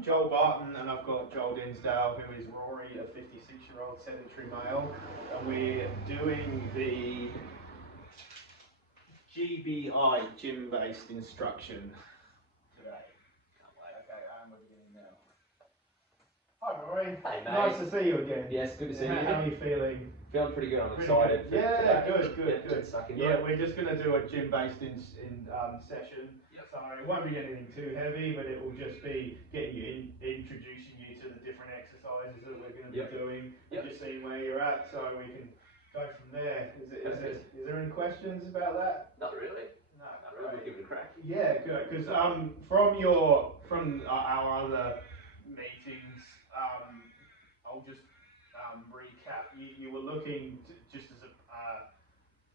I'm Joel Barton, and I've got Joel Dinsdale, who is Rory, a 56-year-old sedentary male, and we're doing the GBI, gym-based instruction, today. Okay, and we're beginning now. Hi Rory. Hey mate. Nice to see you again. Yes, good to see you. How are you feeling? Feeling pretty good. I'm excited. Yeah, good. Yeah, we're just going to do a gym-based session. Yep. So it won't be anything too heavy, but it will just be getting you introducing you to the different exercises that we're going to be doing, and just seeing where you're at, so we can go from there. Is there any questions about that? Not really. No, not really. We'll give it a crack. Yeah, good. Because from our other meetings, I'll just recap. You were looking to, just as a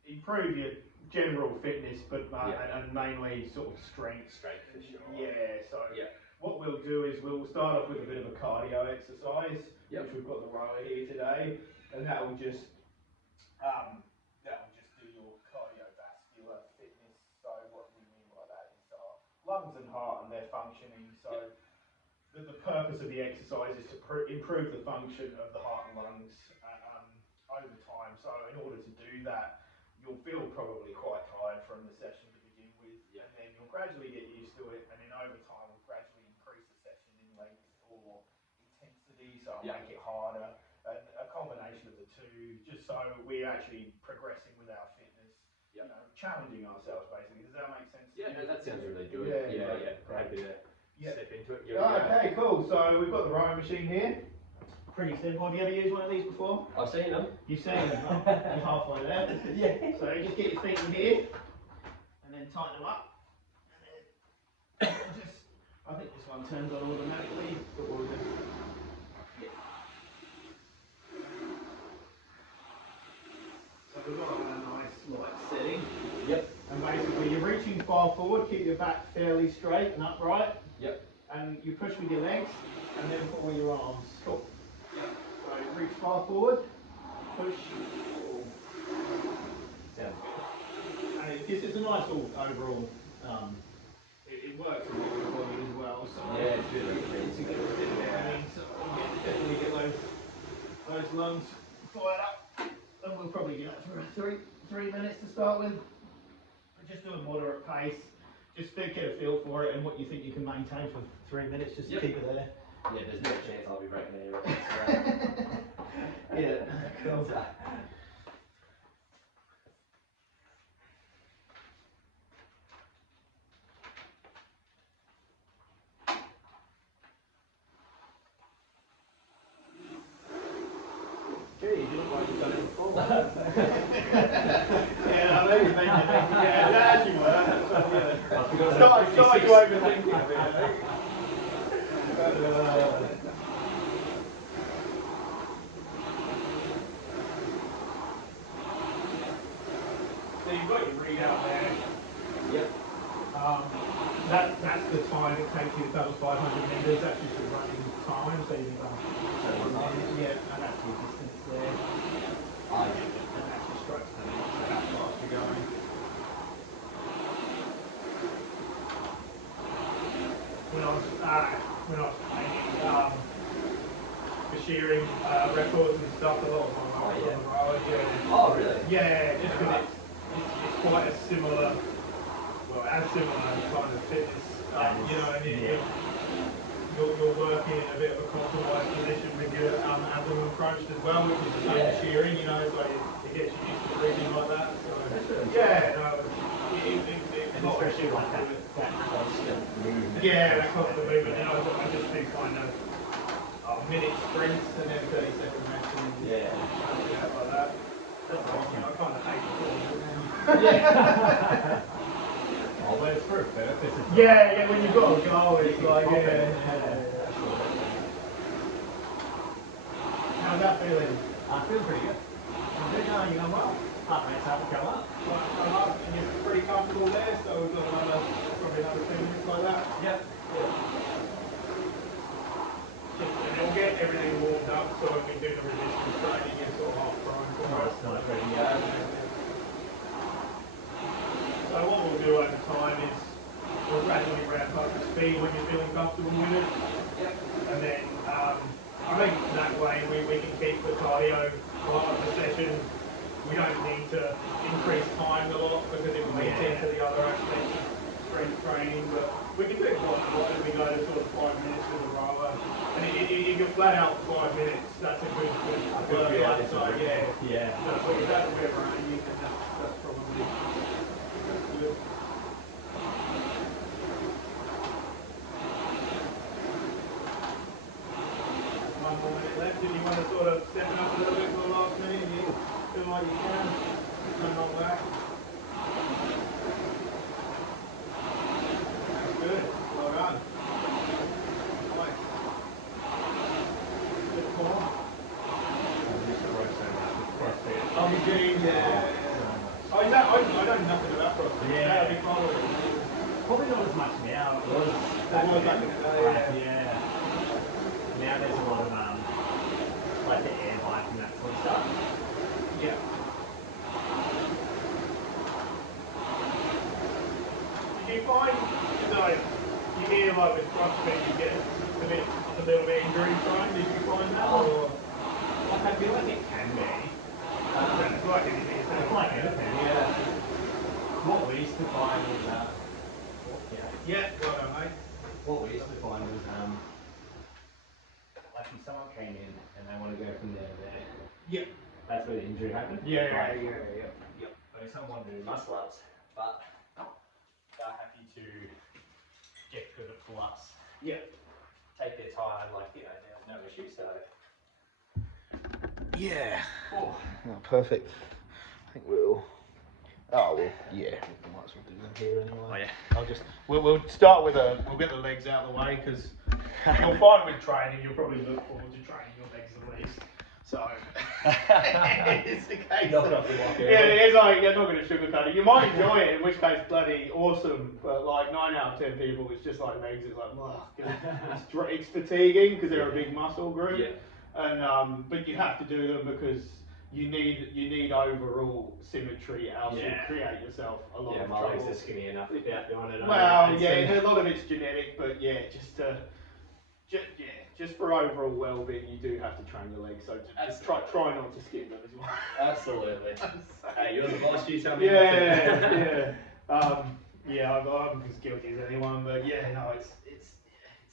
improve your general fitness, but and mainly sort of strength. Strength for sure. Yeah. So what we'll do is we'll start off with a bit of a cardio exercise, which we've got the rower here today, and that will just do your cardiovascular fitness. So what we mean by that is our lungs and heart and their functioning. So the purpose of the exercise is to improve the function of the heart and lungs over time. So in order to do that, you'll feel probably quite tired from the session to begin with, and then you'll gradually get used to it, and then over time we'll gradually increase the session in length or intensity, so I'll make it harder, and a combination of the two, just so we're actually progressing with our fitness, you know, challenging ourselves basically. Does that make sense? Yeah, no, that sounds really good. Yeah. Happy to step into it. Okay, cool. So we've got the rowing machine here. Pretty simple. Have you ever used one of these before? I've seen them. You've seen them, right? You're halfway there. Yeah. So you just get your feet in here, and then tighten them up, and then I think this one turns on automatically, but we'll just, So we've got a nice light setting. Yep. And basically you're reaching far forward, keep your back fairly straight and upright. Yep. And you push with your legs, and then pull with your arms. Cool. So reach far forward, push, pull. Sounds good. And it's a nice overall, it works with your body as well. So yeah, it's really it's a good thing. So we'll definitely get those lungs fired up. And we'll probably do that for three minutes to start with. Just do a moderate pace. Just to get a feel for it and what you think you can maintain for 3 minutes, just to keep it there. Yeah, there's no chance I'll be breaking any records. Yeah, cool. Gee, you look like you've done it before. Yeah, I know you mentioned it. Yeah, that actually works. It's not like you're overthinking it, I think. So you've got your readout there. Yep. That's the time it takes you to cover 500 metres. That's just your running time. So you can and that's your distance there. And that's your strokes per minute. So how fast you're going. When I was playing for shearing records and stuff, a lot of my rowers on the rower. Oh, really? Yeah, just because it's quite a similar, kind of fitness. You know, and you're working in a bit of a compromised position with your abdomen crunched as well, which is the same as shearing. You know, it's like it gets you used to breathing like that. So especially like that constant movement. Yeah, that constant movement. And I just do kind of minute sprints and then 30-second maximum. Yeah. Like that. I kind of hate it. Yeah. Oh, but it's for a purpose. Yeah, when you've got a goal, it's like, How's that feeling? I feel pretty good. I'm going well. Heart rate's starting to come up. Come up, and you're pretty comfortable there, so we've got probably another 2 minutes like that. Yep. And we'll get everything warmed up, so when we do the resistance training, it's all half prime for us. Ready to go. So what we'll do over time is we'll gradually ramp up the speed when you're feeling comfortable with it. Yep. And then I think that way we can keep the cardio part of the session. We don't need to increase time a lot because it bleeds into the other aspects of strength training. But we can do it quite a lot as we go to sort of 5 minutes with a rower. And if you're flat out 5 minutes, that's a good workout. So yeah. So if that's where we're aiming, then that's probably good. One more minute left. If you want to sort of step it up a little bit for the last minute, if you feel like you can, don't hold back. That's good. Well done. Nice. Good form. Oh, you do? Yeah. I know nothing about CrossFit. Yeah. How have you followed it? Probably not as much now. It was back in the day. Yeah. Now there's a lot of like the air bike and that sort of stuff. Yeah. Did you find, you hear like with CrossFit you get a little bit injury prone? Did you find that? Or? Like, I feel like it can be. It's like anything. It's like anything, yeah. What we used to find was Yeah, well done, mate. what we used to find was like if someone came in and they want to go from there to there, Yeah. that's where the injury happened. Yeah. So someone who muscle ups, but they're happy to get good at pull ups. Yeah. Take their time, like there's no issue. So Yeah. oh. Oh, perfect. I think we'll. Oh well, yeah. We might as well do them here anyway. Oh yeah. I'll just. We'll start with we'll get the legs out of the way because you'll find with training you'll probably look forward to training your legs the least. So it's the case. Knock it off the block, yeah, it's like you're not going to sugarcoat it. You might enjoy it, in which case bloody awesome. But like 9 out of 10 people, it's just like legs. It's like, it's fatiguing because they're a big muscle group. Yeah. And but you have to do them because you need overall symmetry, else you create yourself a lot of my trouble. legs are skinny enough without doing it. Well, yeah, a lot of it's genetic, but yeah, just for overall well-being, you do have to train your legs. So just try not to skip them as well. Absolutely. Hey, you're the boss. You tell me. Yeah. I'm as guilty as anyone, but yeah, no, it's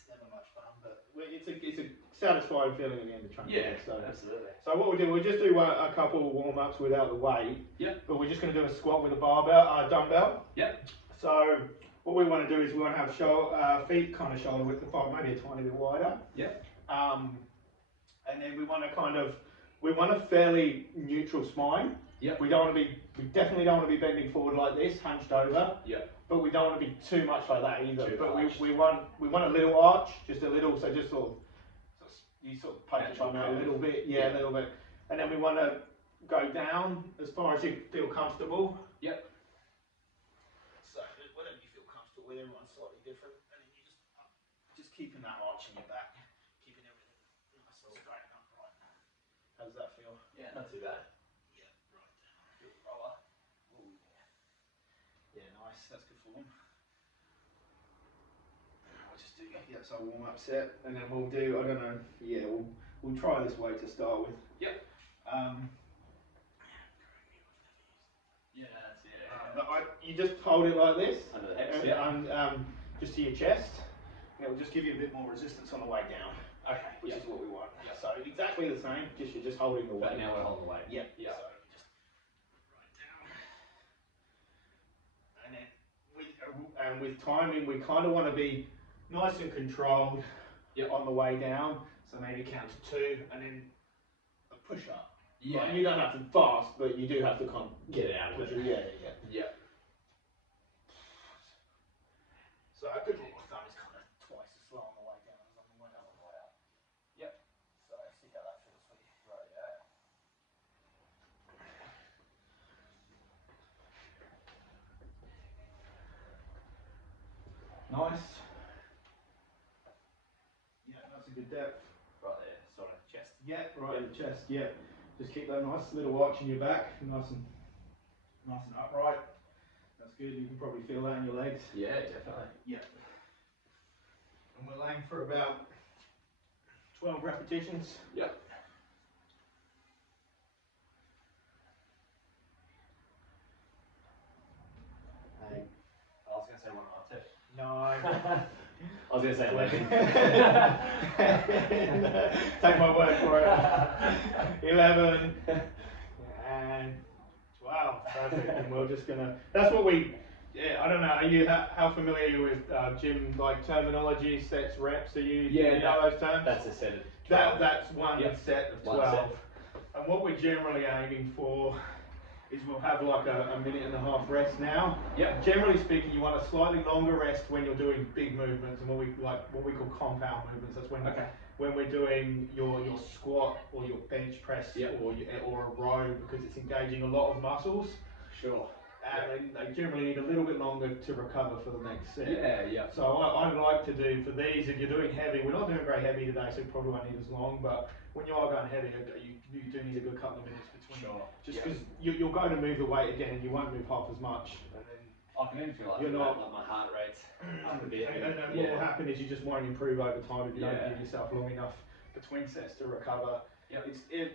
never much fun, but it's a satisfying feeling at the end of training. Yeah, so absolutely. So what we'll just do a couple of warm-ups without the weight. Yep. But we're just going to do a squat with a dumbbell. Yep. So what we want to do is we want to have feet kind of shoulder width apart, maybe a tiny bit wider. Yep. And then we want a fairly neutral spine. Yep. We definitely don't want to be bending forward like this, hunched over. Yep. But we don't want to be too much like that either. Too but arched. we want a little arch, just a little, so just sort of you sort of poke your thumb out a little bit, a little bit. And then we want to go down as far as you feel comfortable. Yep. So whatever you feel comfortable with, everyone's slightly different. And then you just keeping that arch in your back, keeping everything nice and straight and upright. How does that feel? Yeah, not too bad. Yeah, right down. Good roller. Ooh, yeah. Yeah, nice. That's good form. I'll just do so warm up set, and then we'll do. I don't know. Yeah, we'll try this way to start with. Yep. Yeah, that's it. You just hold it like this, Under the hips, and just to your chest. It will just give you a bit more resistance on the way down. Okay. Which is what we want. Yep. So exactly the same. You're just holding the weight. But now we're holding the weight. Yep. Yeah. So just right down, and then with timing, we kind of want to be nice and controlled on the way down. So maybe count to 2, and then a push up. Yeah. Like, you don't have to fast, but you do have to kind of get it out of it. Yeah. So a good rule of thumb is kind of twice as slow on the way down as on the way up. Yep. So see how that feels for you. Right, Nice. Yeah, that's a good depth. Right there, sort of chest. Yeah, right in the chest. Yeah. Just keep that nice little arch in your back, nice and upright. That's good. You can probably feel that in your legs. Yeah, definitely. Yeah. And we'll aim for about 12 repetitions. Yep. I was going to say 1 or 2. 9. I was going to say 11. Take my word for it. 11 and 12. Perfect. And we're just gonna. That's what we. Yeah, I don't know. Are you how familiar are you with gym like terminology, sets, reps? Are you? Yeah, do you know those terms? That's a set of 12. That's one set of 12. One set. And what we're generally aiming for is we'll have like a minute and a half rest now. Yep. Generally speaking, you want a slightly longer rest when you're doing big movements and what we call compound movements. That's when we're doing your squat or your bench press or a row, because it's engaging a lot of muscles. Sure. And they generally need a little bit longer to recover for the next set. Yeah. So I'd like to do for these, if you're doing heavy, we're not doing very heavy today, so you probably won't need as long, but when you are going heavy, you do need a good couple of minutes between. Sure. Just because you're going to move the weight again and you won't move half as much. And then I can even feel like, you're not, like my heart rate's up a bit. And then what will happen is you just won't improve over time if you don't give yourself long enough between sets to recover.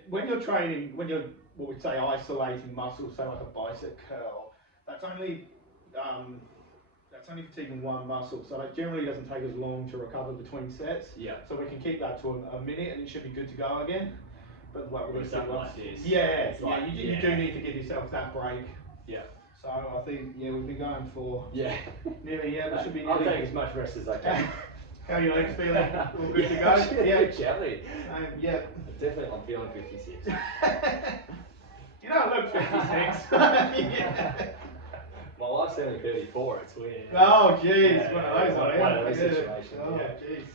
When you're training, when you're what we'd say isolating muscles, say like a bicep curl, that's only fatiguing one muscle, so it generally doesn't take as long to recover between sets. Yeah. So we can keep that to a minute, and you should be good to go again. But what we're something like this. You do need to give yourself that break. Yeah. So I think we've been going for nearly we should be. I'll take as much rest as I can. How are your legs feeling? All good to go? Yeah, jelly. Yeah. Definitely, I'm feeling 56. You don't look 56. My wife's only 34, it's weird. Oh, jeez, one of those situations. Oh, jeez.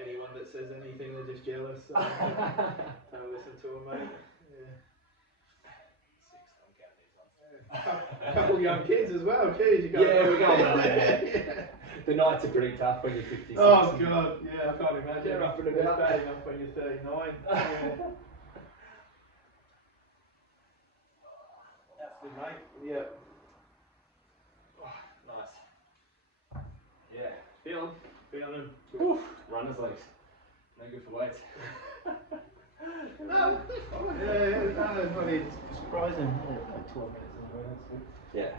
Anyone that says anything, they're just jealous. So don't listen to them, mate. A couple of young kids as well, geez. You we're going well. The nights are pretty tough when you're 56. Oh, God, I can't imagine. They're up and about. Bad enough when you're 39. That's good, mate. Yeah. Oh, nice. Yeah, feeling. Oof. Runner's legs. No good for weights. No, it's really surprising. Like 12 minutes anyway, that's good. Yeah.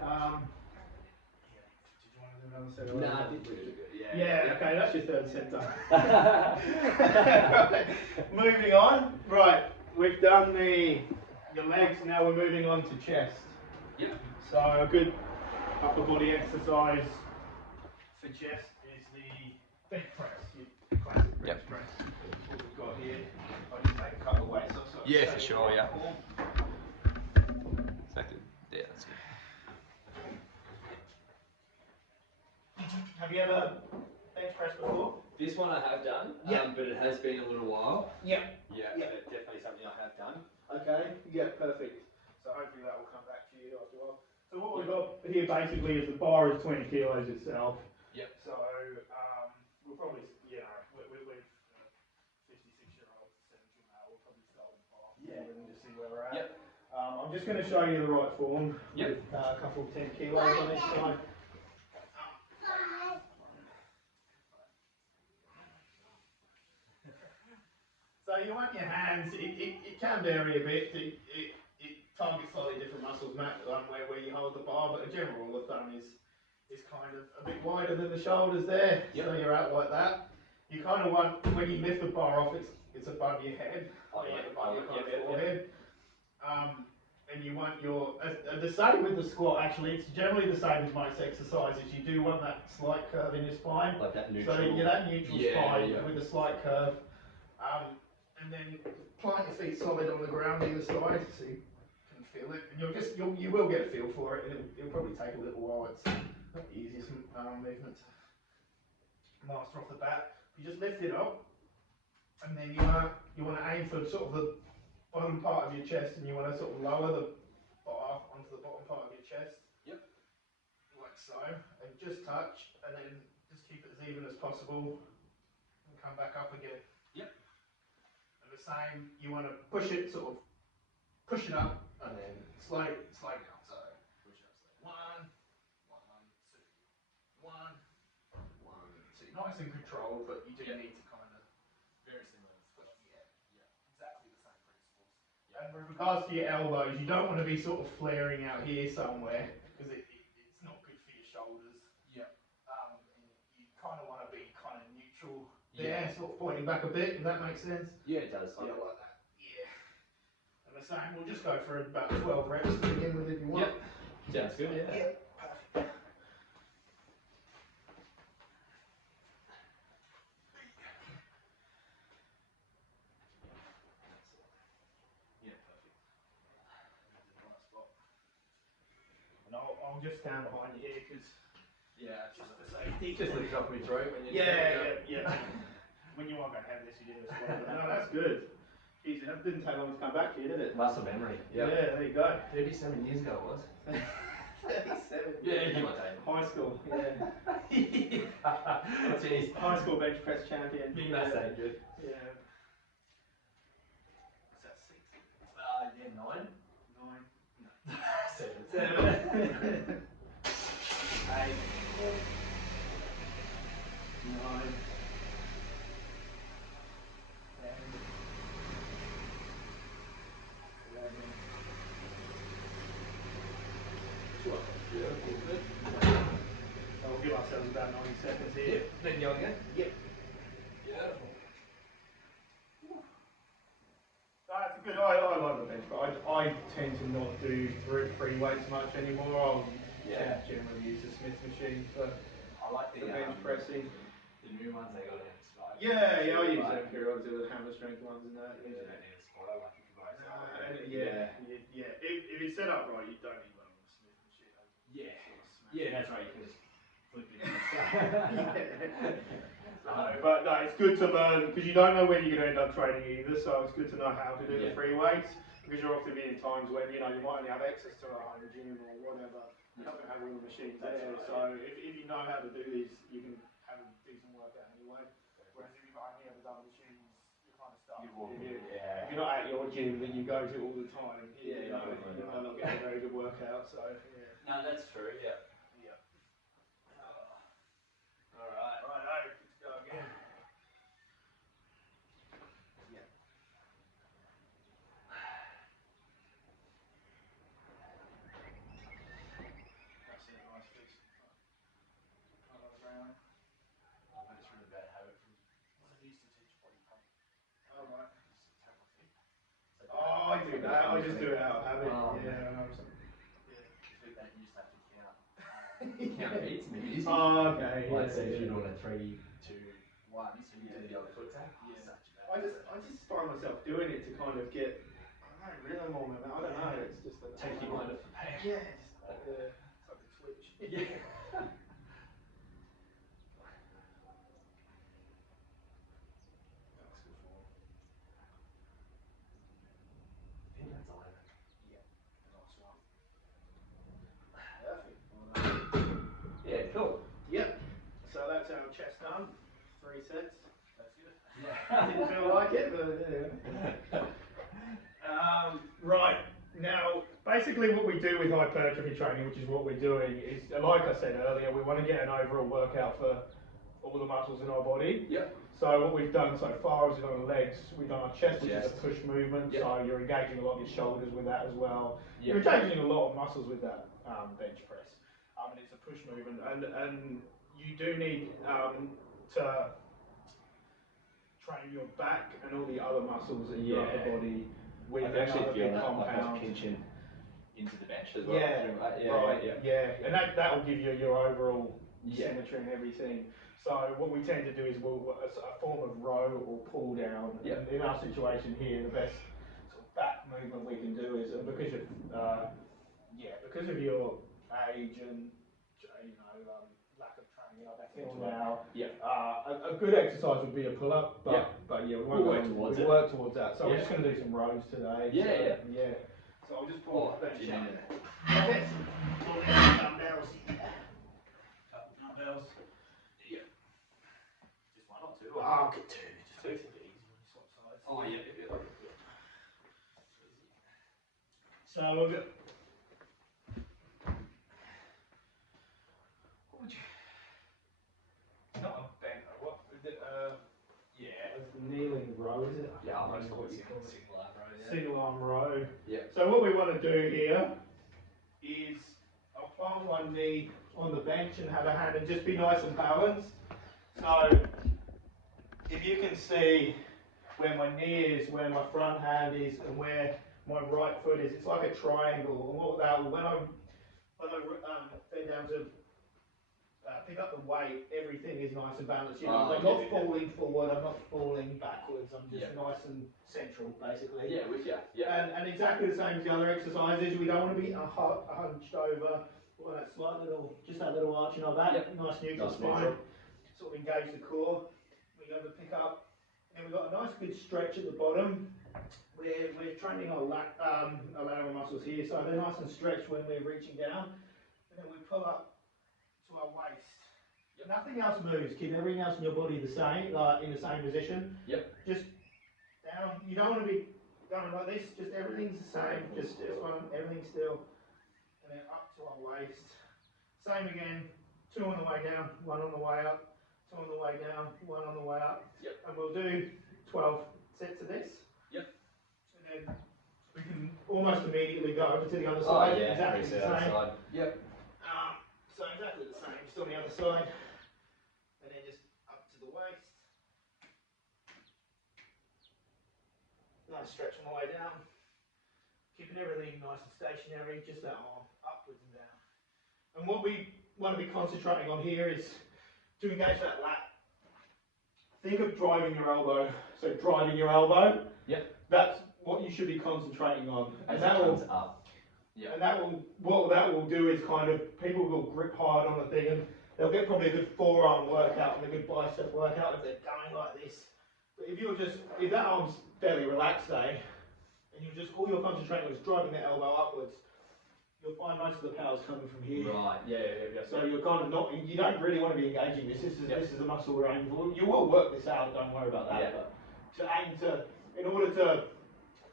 Did you want to do another set? Nah, I think we're good. Yeah, okay, that's your third set done. Right, moving on. Right, we've done your legs, now we're moving on to chest. Yep. So a good upper body exercise for chest is the bench press, your classic bench press. What we've got here. I'll just take a couple of weights off. Yeah, for sure, yeah. Exactly. Yeah, that's good. Have you ever bench pressed before? This one I have done, but it has been a little while. Yeah. Yeah, but definitely something I have done. Okay, yeah, perfect. So hopefully that will come back to you after a while. So what we've got here basically is the bar is 20 kilos itself. Yep. So we'll probably, with 56-year-old, 70 male, we'll probably start with the bar. Yeah. And just see where we're at. Yep. I'm just going to show you the right form. Yep. With a couple of 10 kilos on each side. So you want your hands, it can vary a bit, it targets slightly different muscles where you hold the bar, but a general rule of thumb is kind of a bit wider than the shoulders there, so you're out like that. You kind of want, when you lift the bar off, it's above your head, above your forehead. And you want the same with the squat actually, it's generally the same as most exercises, you do want that slight curve in your spine. Like that neutral. So you're that neutral spine with a slight curve. And then plant your feet solid on the ground either side so you can feel it. And you will get a feel for it, and it'll probably take a little while. It's not the easiest movement to master off the bat. You just lift it up, and then you want to aim for sort of the bottom part of your chest, and you want to sort of lower the bar onto the bottom part of your chest. Yep. Like so, and just touch, and then just keep it as even as possible, and come back up again. Yep. And the same, you want to push it up, and then slow down. So push it up. So 1, 2, 1, 1, nice and controlled, but you do Yeah. need to kind of, Very similar to squats. yeah. Exactly the same principles. And with regards to your elbows, you don't want to be sort of flaring out here somewhere because it's not good for your shoulders. Yeah. And you kind of want to be kind of neutral Yeah. there, sort of pointing back a bit. Does that make sense? Yeah, it does. Kind Yeah. of like that. Yeah. And the same, we'll just go for about 12 reps to begin with if you want. Sounds good. Yeah. Yeah, perfect. Yeah, perfect. That's a nice spot. And I'll just stand behind you here because Yeah, just for safety. Just lift off my throat when you. Yeah. When you are going to have this, you do this. No, that's good. Easy. That didn't take long to come back to you, did it? Muscle memory. Yeah, there you go. 37 years ago it was. 37. Yeah, give or take. High school. Yeah. Jeez. High school bench press champion. That's ain't good. Yeah. What's that, 6? Yeah, 9. 9. 7. 7. 8. 9. 10. 11. 12. Yeah, all good. We'll give ourselves about 90 seconds here. Then go again. Yep. Beautiful. That's a good. I like the bench, but I tend to not do free weights much anymore. I'll generally use the Smith machine for I like the bench pressing. The new ones they got in Sky. Yeah, I use them periodically, the hammer strength ones and that. You don't need a squat. I like it for both. Yeah. If it's set up right, you don't need one on the Smith machine. Yeah. Sort of smash Yeah, it. that's right. You can just flip it. But no, it's good to learn because you don't know when you're going to end up training either. So it's good to know how to do the free weights because you're often in times when you might only have access to a home gym or whatever. You're not going to have all the machines there. Right, so if you know how to do these, you can have a decent workout anyway. Whereas if you've only ever done machines, you're kind of stuck. If you're not at your gym that you go to all the time, you might not get a very good workout. So yeah. No, that's true. Yeah. All right. Righto. Good to go again. Yeah. That's it. Nice fix. Right on the ground. I've got this really bad habit from. What I used to teach body pump. Oh right. So Oh, I do that. I just do it out of habit. Yeah. with that, you just have to count beats in the music. Oh, okay. Like, say if you're doing a 3, 2, 1, so you do the other foot tap. Yeah. I just find myself doing it to kind of get, I don't know, rhythm or momentum. I don't know. It's just a Take your mind off the pain. Yeah, just like the switch. Yeah. That's good form. I think that's 11. Yeah. Nice one. Perfect. Yeah, cool. Yep. So that's our chest done. 3 sets. That's good. Yeah. Didn't feel like it, but yeah. Right. Now, basically what we do with hypertrophy training, which is what we're doing, is, like I said earlier, we want to get an overall workout for all the muscles in our body. Yep. So what we've done so far is on the legs, we've done our chest, which is a push movement, so you're engaging a lot of your shoulders with that as well. You're engaging a lot of muscles with that bench press. And it's a push movement, and you do need to train your back and all the other muscles in your upper body with I can actually feel that, compound. like pinching into the bench as well. And that will give you your overall symmetry and everything. So what we tend to do is a form of row or pull down. And in our situation here, the best sort of back movement we can do is because of your age and lack of training up until now. A good exercise would be a pull up, but we won't work towards it. work towards that. So we're just going to do some rows today. So I'll just pull the bench up. Okay. Dumbbells. Dumbbells. Yeah. Just one or two? Or I'll get 2. Just two. makes it easy when you swap sides. Oh, yeah. So we'll go. What would you? Not a bent kneeling row, is it? Yeah, I I don't know what you call it. single arm row, yeah. Single arm row. Yeah. So what we want to do here is I'll plant one knee on the bench and have a hand and just be nice and balanced. So if you can see where my knee is, where my front hand is, and where my right foot is, it's like a triangle. And what that when I bend down to pick up the weight, everything is nice and balanced. You know, I'm not falling forward, I'm not falling backwards. I'm just nice and central, basically. Yeah, with you. Yeah. And exactly the same as the other exercises. We don't want to be hunched over, or that slight little, just that little arch in our back. Nice neutral spine. Sort of engage the core. We go to pick up, and we've got a nice good stretch at the bottom. We're training our lateral muscles here, so they're nice and stretched when we're reaching down. And then we pull up to our waist. Nothing else moves. Keep everything else in your body the same, in the same position. Just down. You don't want to be going like this. Just everything's the same. Just everything still. And then up to our waist. Same again. 2 on the way down, 1 on the way up. 2 on the way down, 1 on the way up. And we'll do 12 sets of this. And then we can almost immediately go over to the other side. Exactly the same. So exactly the same. Just on the other side. And then just up to the waist. Nice stretch on the way down. Keeping everything nice and stationary, just that arm upwards and down. And what we want to be concentrating on here is to engage that lat. Think of driving your elbow. So driving your elbow. That's what you should be concentrating on. And that will up. And that will, what that will do is kind of, people will grip hard on the thing and they'll get probably a good forearm workout and a good bicep workout if they're going like this. But if that arm's fairly relaxed, say, and all you're concentrating on is driving that elbow upwards, you'll find most of the power's coming from here. Right, So you're kind of not, you don't really want to be engaging this. This is the muscle we're aiming for. You will work this out, don't worry about that. But in order to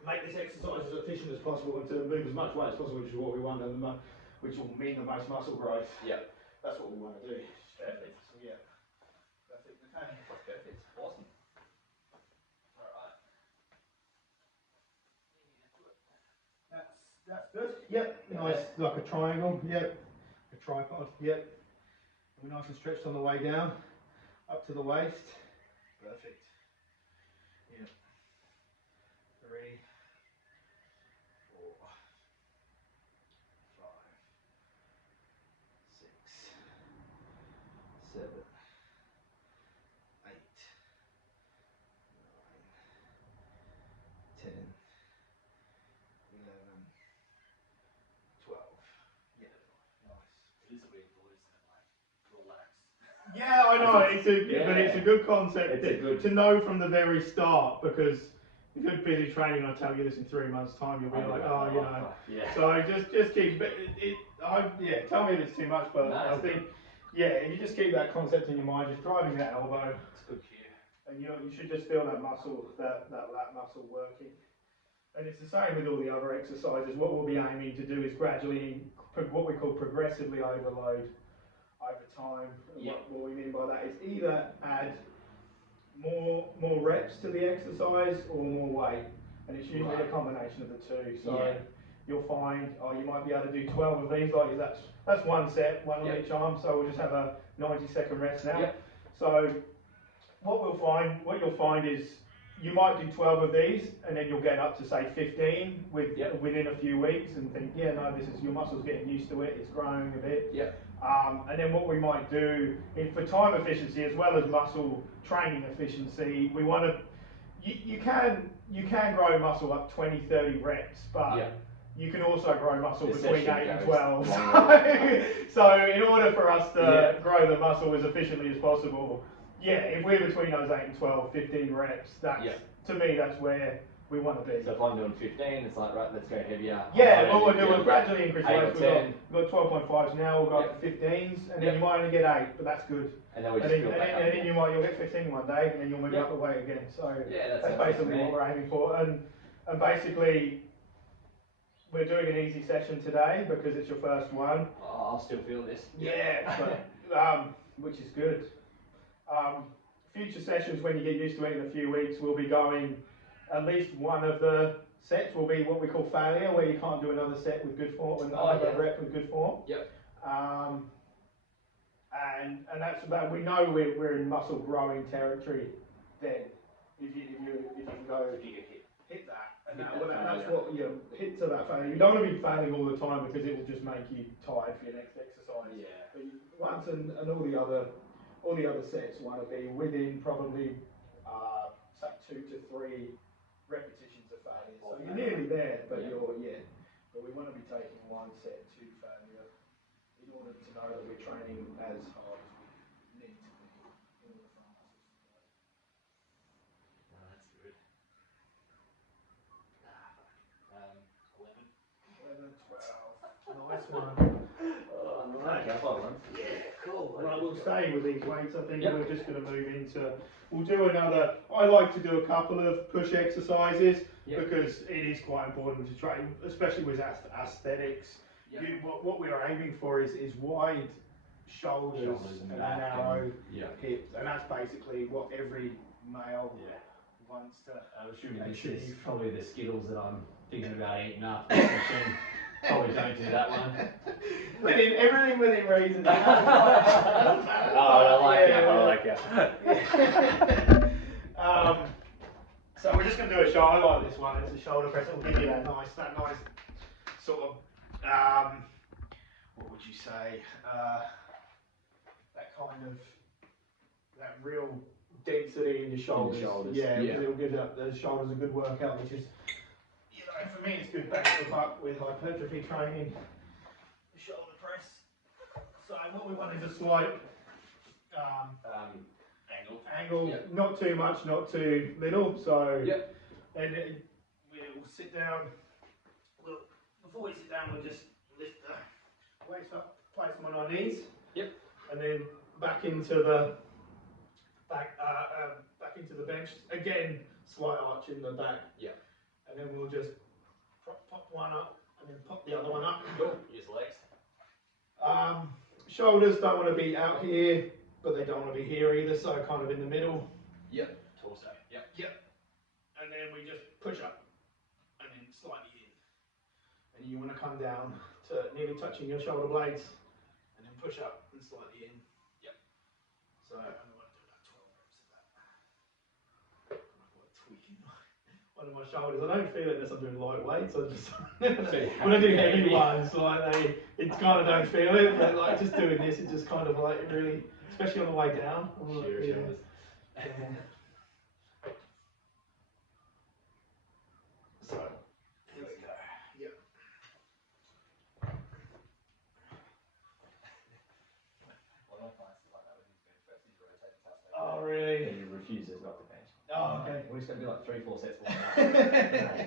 make this exercise as efficient as possible and to move as much weight as possible, which is what we want, and which will mean the most muscle growth. That's what we want to do. Perfect. So perfect. Okay. That's perfect. Awesome. Alright. That's good. Nice, like a triangle. A tripod. We're nice and stretched on the way down, up to the waist. Perfect. 3, 4, 5, 6, 7, 8, 9, 10, 11, 12. Nice. It is a weird thought, isn't it? Like, relax. Yeah, I know. But it's a good concept to know from the very start, because if you're busy training, I tell you this in 3 months' time, you'll be like, So just keep. Tell me if it's too much, but I think, if you just keep that concept in your mind, just driving that elbow. It's good cue. And you should just feel that muscle, that lat muscle working. And it's the same with all the other exercises. What we'll be aiming to do is gradually, what we call progressively overload over time. What we mean by that is either add more reps to the exercise or more weight, and it's usually a combination of the two. So you'll find, you might be able to do 12 of these, like that's 1 set, 1 on each arm. So we'll just have a 90-second rest now. So what you'll find is you might do 12 of these, and then you'll get up to say 15 within a few weeks, and think, this is your muscles getting used to it. It's growing a bit. And then what we might do for time efficiency as well as muscle training efficiency, we want to. You can grow muscle up 20, 30 reps, but you can also grow muscle between 8 and 12. So in order for us to grow the muscle as efficiently as possible, if we're between those 8 and 12, 15 reps, to me that's where we want to be. So if I'm doing 15, it's like, right, let's go heavier. What we'll do, we'll gradually increase weights. We've got 12.5s now, we'll go up to 15s, and then you might only get 8, but that's good. And then we just build back up. And then you'll get 15 one day, and then you'll move up the weight again. So that's basically what we're aiming for. And basically, we're doing an easy session today because it's your first one. Oh, I'll still feel this. Which is good. future sessions, when you get used to it in a few weeks, we'll be going, at least one of the sets will be what we call failure, where you can't do another set with good form, another rep with good form. Yep. And that's about, we know we're in muscle growing territory then. If you can go hit that. And that's what you hit to that failure. You don't want to be failing all the time because it will just make you tired for your next exercise. Yeah. But once and all the other sets want to be within probably say 2 to 3 repetitions of failure. So you're nearly there, but but we want to be taking one set to failure in order to know that we're training as hard as we need to be in order for our muscles to grow. No, that's good. 11. 11, 12. Nice one. Cool. Right, we'll stay with these weights. I think we're just going to move into. We'll do another. I like to do a couple of push exercises because it is quite important to train, especially with aesthetics. What we are aiming for is wide shoulders and narrow hips, and that's basically what every male wants to I'm assuming this achieve. is probably the Skittles that I'm thinking about eating after this session. Probably don't do that one. Everything within reason. Oh, I like it. So we're just going to do a shoulder. I like this one. It's a shoulder press. It'll give you that nice sort of, what would you say? That kind of, that real density in your shoulders. Yeah, because it'll give the shoulders a good workout, which is, for me, it's good bang for the buck with hypertrophy training. The shoulder press. So what we want is a slight angle, not too much, not too little. So then we'll sit down. Before we sit down, we'll just lift the weights up, place them on our knees. And then back into the back into the bench. Again, slight arch in the back. And then we'll just pop one up and then pop the other one up. Use legs. Shoulders don't want to be out here, but they don't want to be here either, so kind of in the middle. Torso. And then we just push up and then slightly in. And you want to come down to nearly touching your shoulder blades and then push up and slightly in. So I only want to do about 12 reps of that. I'm tweaking one of my shoulders. I don't feel it unless I'm doing light weights. I just when I do heavy ones, like it kind of don't feel it. But like just doing this, it just kind of like really, especially on the way down. So here we go. One of my clients is like that when he's bench press, he's rotating touch. Oh really? He refuses not to bench. Oh okay. We're just going to do like 3-4 sets more than that.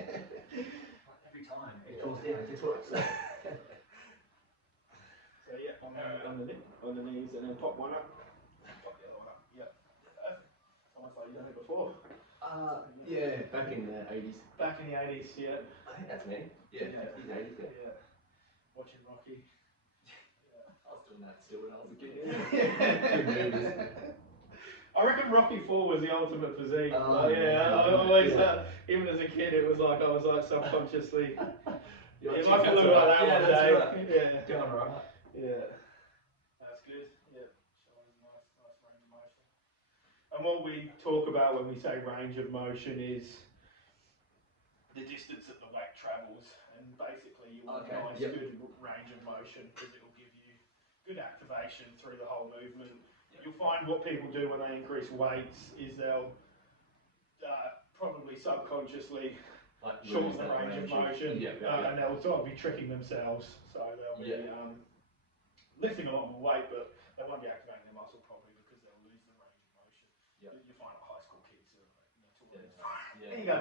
Every time it draws down, it gets worse. So on the knees and then pop one up, pop the other one up. Almost like you've done it before. Back in the 80s. Back in the 80s, I think that's me. He's 80s. Watching Rocky. I was doing that still when I was a kid. I reckon Rocky 4 was the ultimate physique. I always, even as a kid, it was like I was like subconsciously. If I could look like that one day. Right. Going right. That's good. Shoulders, nice range of motion. And what we talk about when we say range of motion is the distance that the weight travels, and basically you want a nice good range of motion because it will give you good activation through the whole movement. You'll find what people do when they increase weights is they'll probably subconsciously shorten the range of motion, and they'll sort of be tricking themselves. So they'll be lifting a lot more weight, but they won't be activating their muscle properly because they'll lose the range of motion. You find that high school kids there you go.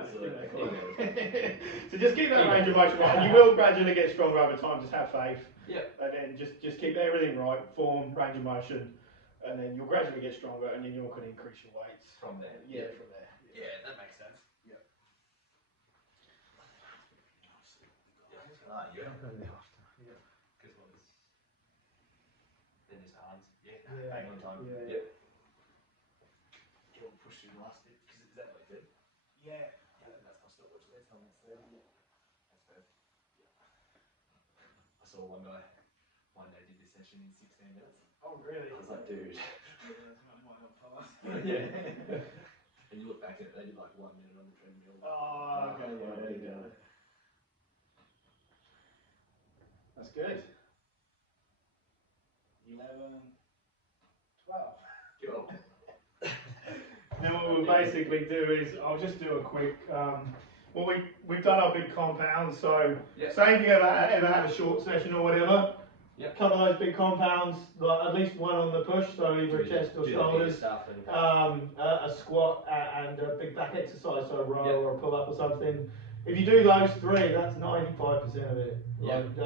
So just keep that range of motion right, and you will gradually get stronger over time. Just have faith. And then just keep everything right, form, range of motion. And then you'll gradually get stronger, and then you can increase your weights from there. From there. That makes sense. Because then his arms. Hang on time. push through the last bit, because is that like good? Yeah. Yeah, that's my stopwatch there, tell me it's 30. Yeah. That's perfect. Yeah. I saw one guy one day did this session in 16 minutes. Oh, really? I was like, dude. Yeah, that might not pass. Yeah. And you look back at it, they did like 1 minute on the treadmill. Oh, okay, yeah. That's good. 11, 12. Cool. Then what we'll basically do is, I'll just do a quick, well we've done our big compounds, so Yep. say if you ever had a short session or whatever, Yep. cover those big compounds, like at least one on the push, so either chest or shoulders, Stuff and a squat and a big back exercise, so a row Yep. or a pull up or something. If you do those three, that's 95% of it. Yep.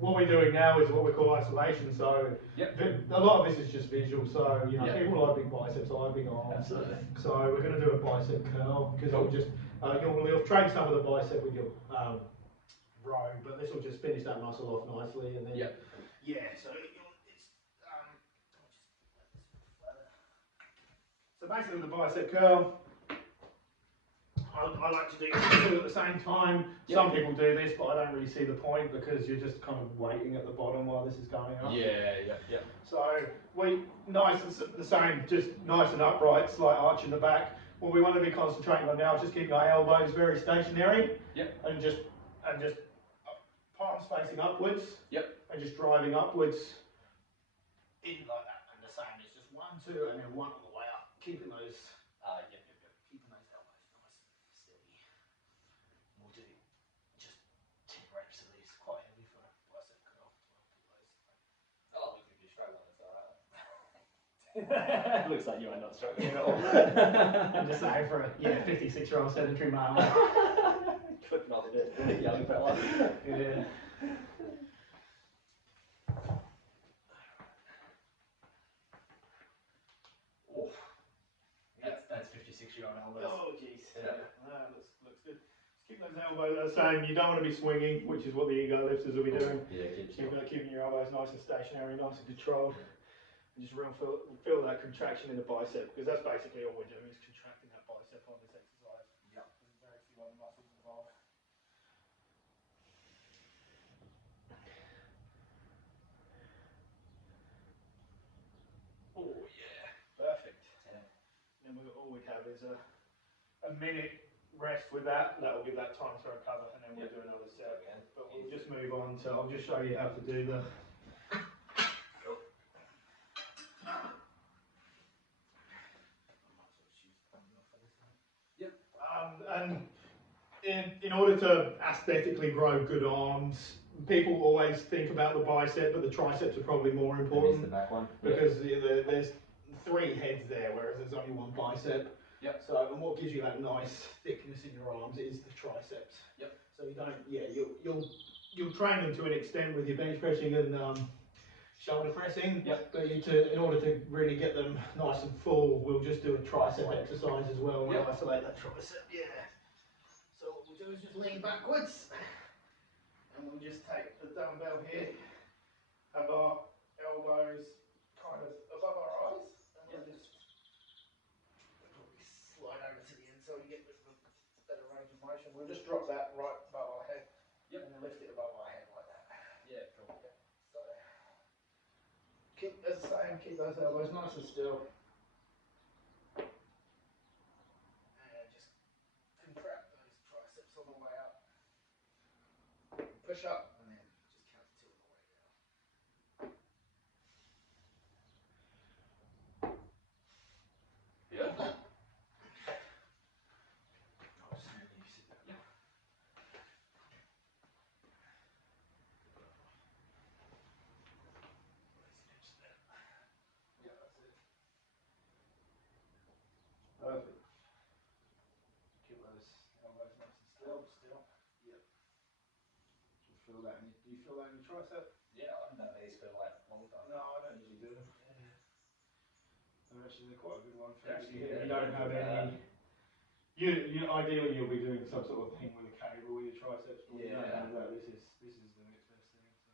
What we're doing now is what we call isolation, so Yep. a lot of this is just visual, so you know, Yep. people like big biceps, I like big arms. Absolutely. So we're going to do a bicep curl, because Cool. it'll just, you'll train some of the bicep with your row, but this will just finish that muscle off nicely, and then, Yep. yeah, so so basically the bicep curl, I like to do two at the same time. Yep. Some people do this, but I don't really see the point because you're just kind of waiting at the bottom while this is going up. Yeah. So nice and the same, just nice and upright, slight arch in the back. What we want to be concentrating on now is just keeping our elbows very stationary. Yep. And just palms facing upwards. Yep. And just driving upwards in like that. And the same, it's just 1, 2, and then 1 all the way up, keeping those. Yep. Keeping those elbows nice and steady. We'll do just 10 reps of these, quite heavy for a bicep curl. Oh, look, if you're struggling, it's alright. Looks like you are not struggling at all. I'm just saying for a 56-year-old sedentary male. Clipping off a young fella. Yeah. Oh, that's 56-year-old elbows. Oh, jeez. Yeah. Looks good. Just keep those elbows the same. You don't want to be swinging, which is what the ego lifters will be doing. Yeah, Keeping your elbows nice and stationary, nice and controlled. And just feel that contraction in the bicep, because that's basically all we're doing is contracting that bicep on this exercise. Yep. There's very few other muscles involved. Oh, yeah. Perfect. Yeah. Then all we have is a minute rest with that. That will give that time to recover, and then we'll do another set again. But we'll just move on to, I'll just show you how to do the. Yep. And in order to aesthetically grow good arms, people always think about the bicep, but the triceps are probably more important. The back one. Because there's 3 heads there, whereas there's only 1 bicep. Yep. So, and what gives you that nice thickness in your arms is the triceps. Yep. So you don't, you'll train them to an extent with your bench pressing and shoulder pressing. Yep. But in order to really get them nice and full, we'll just do a tricep exercise as well. We'll isolate that tricep. Yeah. So what we'll do is just lean backwards, and we'll just take the dumbbell here, have our elbows kind of above our eyes, and we'll just probably slide over to the end so we get a better range of motion. We'll just drop that right above our head, and then lift it above our head like that. Yeah, cool. So keep the same, keep those elbows nice and still. And just contract those triceps on the way up. Push up, and then just count to 2 on the way down. Beautiful. Perfect. Keep those elbows nice and still. Yep. Do you feel that in your tricep? Yeah, I haven't done these for like a long time. No, I don't usually do them. Actually, they're quite a good one for They're you. actually You good. don't have any. Ideally you'll be doing some sort of thing with a cable with your triceps, but you don't have that. This is the next best thing. So.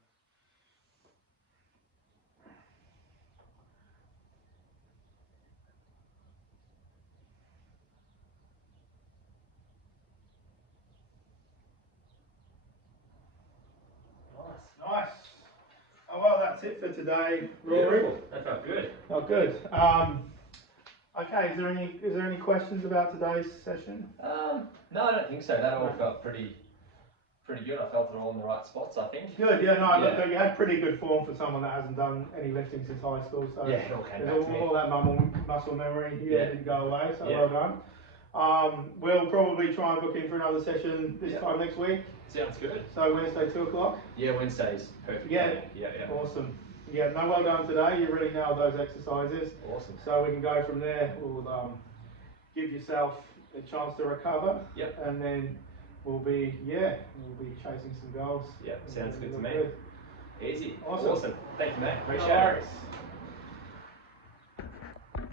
that's it for today, Rory. Beautiful. That felt good. Oh, good. Okay, is there any questions about today's session? No, I don't think so. That all felt pretty good. I felt it all in the right spots, I think. Good, yeah, no, Yeah. look, you had pretty good form for someone that hasn't done any lifting since high school, so Yeah, it all came there's back to me. all that muscle memory didn't go away, so Yeah. well done. We'll probably try and book in for another session this time next week, Sounds good. so Wednesday 2 o'clock. Yeah, Wednesday's perfect. Yeah. for me. Yeah. Awesome. Yeah, no, well done today, you really nailed those exercises, Awesome. so we can go from there. We'll give yourself a chance to recover, Yep. and then we'll be chasing some goals. Yeah, sounds good to Look me. good. Easy. Awesome. Thank you, mate. Appreciate No it. worries.